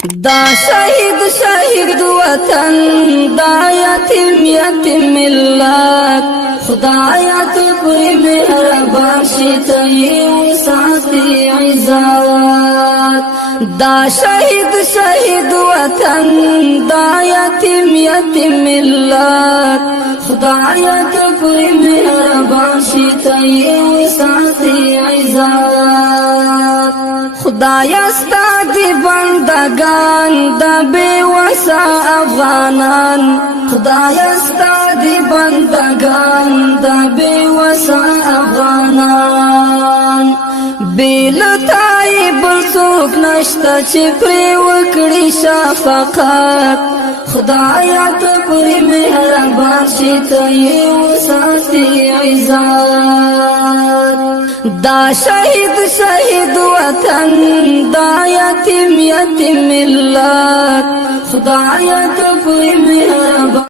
دا شهید وطن دا یتیم ملت خدایا تو پوری مهربان شي ته یې ساتي عزت دا شهید وطن دا یتیم ملت خدایا تو پوری مهربان شي ته یې ساتي عزت خدایا ستا دی بندگان دا بے وسا افغانان خدایا ستا دی بندگان دا بے وسا افغانان بیلتای بلسوک نشتا چی پری وکڑی شفقات خدایا تو پوری مهربان شي ته یې وساتي عزت دا شهید وطن دا یتیم ملت خدایا تو پوری مهربان